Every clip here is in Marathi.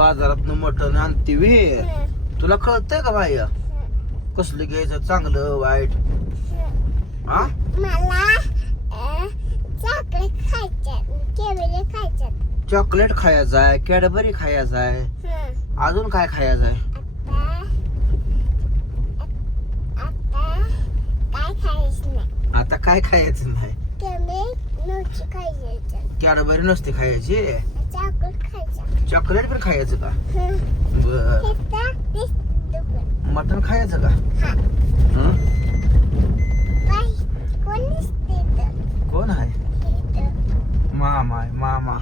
बाजारात मटण आणते वे तुला कळतंय का बाय कसलं घ्यायचं? चांगलं वाईट? हा. चॉकलेट खायचं आहे कॅडबरी खायचं आहे अजून काय खायचं आहे आता काय खायचं नाही? कॅडबरी नसते खायचं. चॉकलेट पण खायचं का? बर. इथं मटण खायचं का? हा. कोण इथं? आहे? इथं. मामा आहे मामा.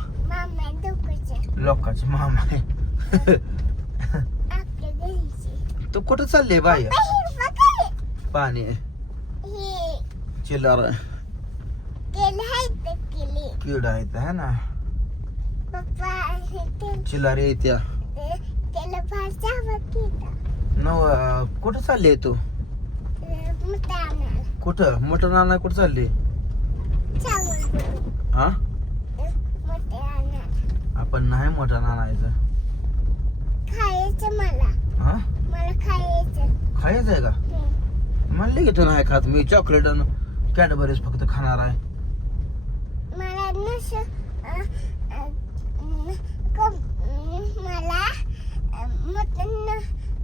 लोकांचे मामा आहे. तू कुठं चालले बाय पाणी आहे. चिल्लर तेल आहे कीड आहेत है ना? चिल्लार येत्या नव कुठं चालली तू? मोठा कुठं? मटण आणाय कुठं चालली? हा? मोठे आपण नाही मटण आणायचं खायचं मला. हा? मला खायचं. खायचं आहे का. म्हणले की तू नाही खात. मी चॉकलेट आणि कॅडबरीज फक्त खाणार आहे. मला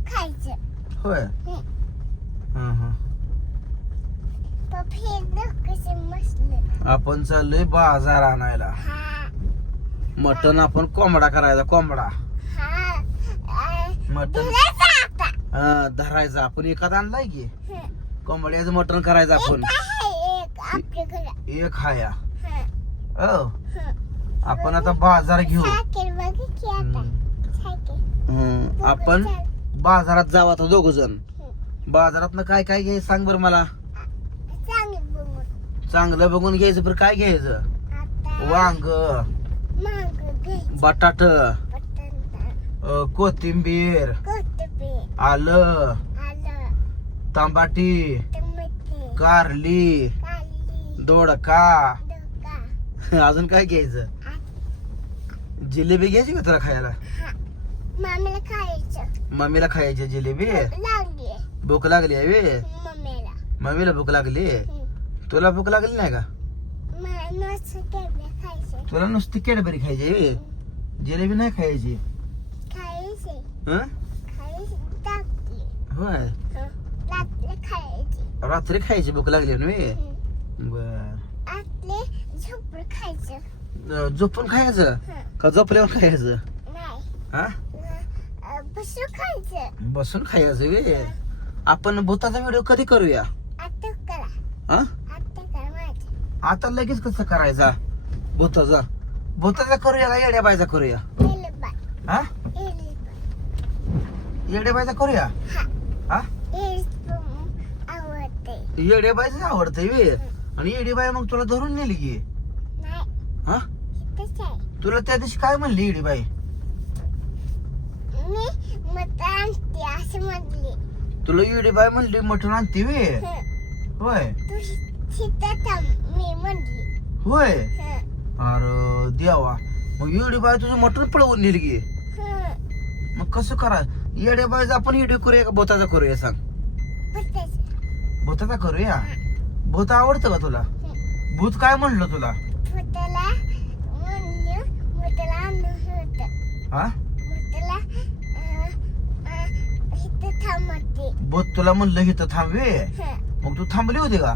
खायचं. होय? हं. हं, आपण चाललोय बाजार आणायला. मटण आपण कोंबडा करायचा कोंबडा. मटण. धरायचं आपण एखाद आणलाय की. कोंबड्याचं मटण करायचं आपण. एक हाया. हं. आपण आता बाजार घेऊ. हम्म. आपण बाजारात जाऊ आता दोघ जण बाजारात काय काय घ्यायचं सांग बरं मला. चांगली बघून चांगलं बघून घ्यायचं बरं काय घ्यायचं? आता वांग माग बटाट कोथिंबीर कोथिंबीर आलं आलं तांबाटी टमाटे कारली काली दोडका. डोका अजून काय घ्यायचं? जिलेबी घ्यायची का तुला खायला? हा. मामीला खायचं. मम्मीला खायची जिलेबी? लागली. भूक लागली आहे वे? मम्मीला मम्मीला भूक लागली. तुला भूक लागली नाही का? तुला नुसती कॅडबरी खायची आहे वे? जिलेबी नाही खायची. हं? होय. रात्री खायची. भूक लागली ना वे. बर. झोपून खायचं. झोपून खायचं. का झोपल्यावर खायचं? हा? बसून खायचं. बसून खायचं वे. आपण भूताचा व्हिडिओ कधी करूया? आता करा. हा आता करा माझं. आता लगेच कसं करायचा? भूताचा. भूताचा करूया का येड्या बायचा करूया? बाय हा बाय येड्या बायचा करूया? हा. हा आवडते. येड्या बायच आवडतंय वे. आणि येडी बाय मग तुला धरून नेली की? नाही. हा इथंच आहे. तुला त्या दिवशी काय म्हणली येडी बाई आणते असं म्हटली तुला येडी बाय म्हणली मटण आणते वे. होय. तू तिथं थांब मी म्हटली होय. अरे देवा. मग येडी बाय तुझं मटण पळवून नेली की. मग कसं करा येड्या बायचा आपण येडी करूया का? भूताचा करूया सांग. भूताचा. करूया? भूत आवडतं का तुला. भूत काय म्हणलं तुला? भूताला म्हणलं भूताला आणलं होतं. हा भूताला अं, अं, इथं थांबते. भूत तुला म्हणलं इथं थांबवे. हं. मग तू थांबली होती का?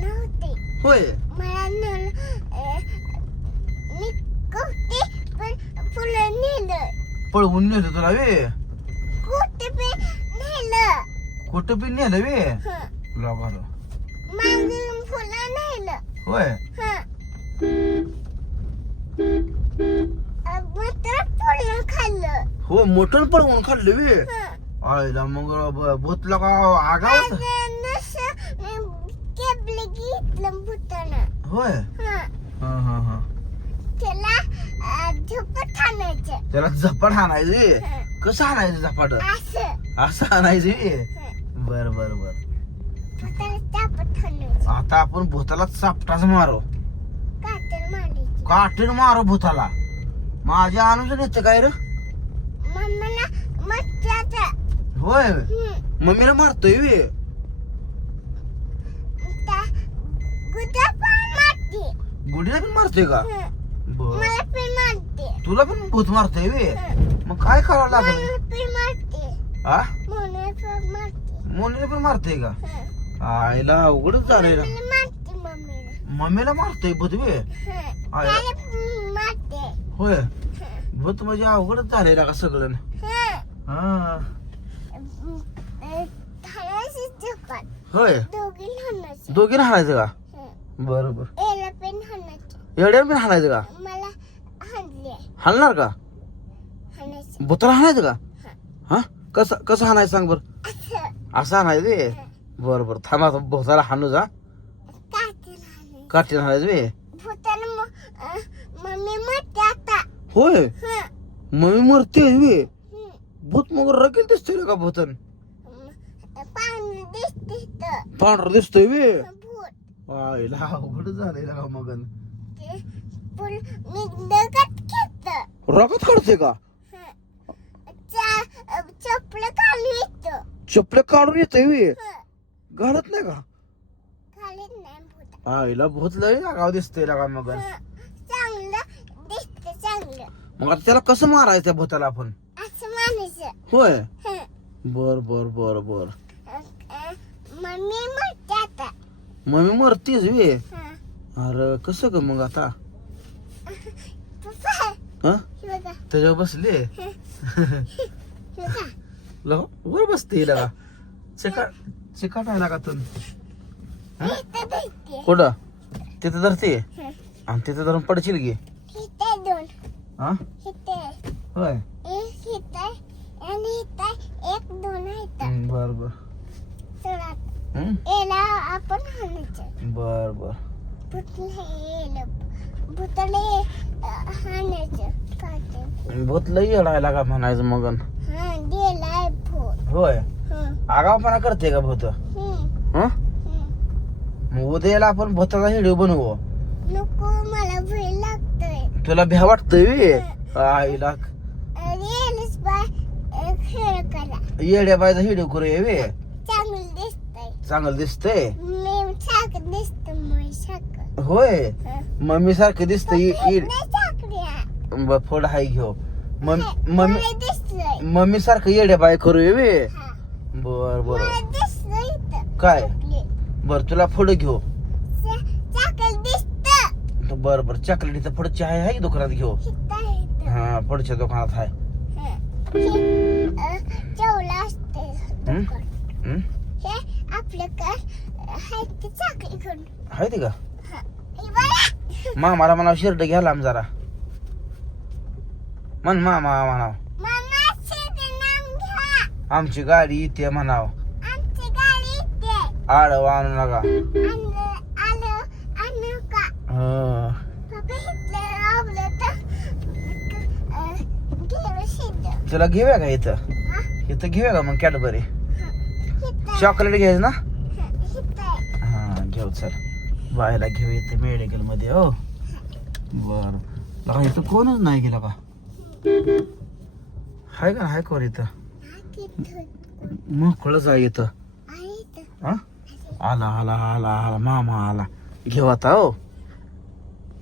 नव्हते. होय. मला नेलं अं, मी कोणते पण फुलं नेलं. पळवून नेलं तुला वे? कोणते पण नेलं. कुठं बी नेलं वे? हं. लागार मागून फुलं नेलं. होय. हं. अं, भूताला फुलं खाल्लं. हो मटण पळवून खाल्लं वे. हं. आईला मग ब- भूत लगा आगावत माझं नसं, मी केबलं घेतलं भूतानं. होय? हं. हा हा हा. त्याला आणायचं. झपाट हं. कसं हाणायचं झपाट? असं. हं. बर बर बर. भूताला आणायचं. आता आपण भूताला चापटाच मारो. काटेन मारो भूताला. माझ्या अनुजून येतं काय रे? होय. मम्मीला मारतोय वे. गुडीला पण मारतोय का. बर. तुला पण भूत मारतोय वे. मग काय करावं लागेल? आ? मला पण मारते. मोनीला पण मारतोय का. आईला अवघडच झालंय ना. मम्मीला मारतोय भूत वे. होय. भूत म्हणजे अवघडच झालंय ना का सगळं. हा. होय दोघी हाणायचं का. बरं बरं याला पण हाणायचे. एवढ्या पण हाणायचं का हाणणार का. भूताला हाणायचं का हा कसं कसं हाणायचं सांग बरं असं हाणायचं बरं बरं थांबा भूताला हाणू जा काठीला हाणायचे. आता होय हं. मम्मी मरते. भूत मग रकेल दिसतोय का भूतन. पांढरं दिसतोय वे आईला अवघड झालंय ना मग ते पुल- मी दगड घेतं. रगत काढते का चपलं घालून येतं. चपल्या काढून येतोय वे. घालत नाही का. आईला भूत लय गाव दिसतोय का मग. चांगलं दिसतं चांगलं मग आता त्याला कसं मारायचं भूताला आपण होय. बर बर बर बर. मम्मी आता मम्मी मरतीच वे. अरे कसं ग मग आता? हा? त्याच्यावर बसले? लगा वर बसते लगा चिका चिकाट आहे लागा तू? इथं भेटते कुठं? तिथं धरते? हं. आणि तिथं धरून पडशील गे हा? होय. आणि इथे एक दोन आहेत. बर बर. चला. हं? याला आपण हाणायचं. बर बर. भूतला येलं भूताला हाणायचं. काटे भूत लई येडायला का म्हणायचं मग हा गेलाय भूत होय? हं. आगावपणा करते का भूत? हं. हं? हं. मग उद्याला आपण भूताचा व्हिडिओ बनवू. नको मला भय लागतंय. तुला भ्या वाटतंय आईला रिअलिस बाय खेळ करा येड्या बायचा व्हिडिओ करूया वे. चांगलं दिसतंय. चांगलं दिसतंय? मी सारखं दिसतं मी सारखं. होय? हं. मम्मी सारखं दिसतंय नाही सारखं फळ हाय घेऊ मम्मी मम्मी मम्मी सारखं येड्या बाय करूया वे. हा. बर बर. काय. बर तुला पुढे घेऊ दिसतं. बर बर. चॉकलेटीचं पुढे चहा आहे की दुकानात घेऊ इथं. हा पुढच्या दुकानात आहे हं. हे, अं, जेवलं असते हं? दुकान. हं? हे आपल्याकडे आहे ते चाकली घेऊन आहे ते का. मामाला म्हणा शिर्ड घ्या लांब जरा म्हण मामा म्हणाव आमची गाडी इथे म्हणाव आमची गाडी इथे आडव आणू नका तुला घेऊया का इथं? इथं घेऊया का मग कॅडबरी? इथं चॉकलेट घ्यायचं ना. हं, इथं घेऊ चल. बायला घेऊ येते मेडिकलमध्ये हो. बर. लका इथं कोणच नाही गेला का हाय का हाय कोण इथं? तिथं मोकळंच आहे इथं. इथं. हा? आला आला आला आला. मामा आला. घेऊ आता हो.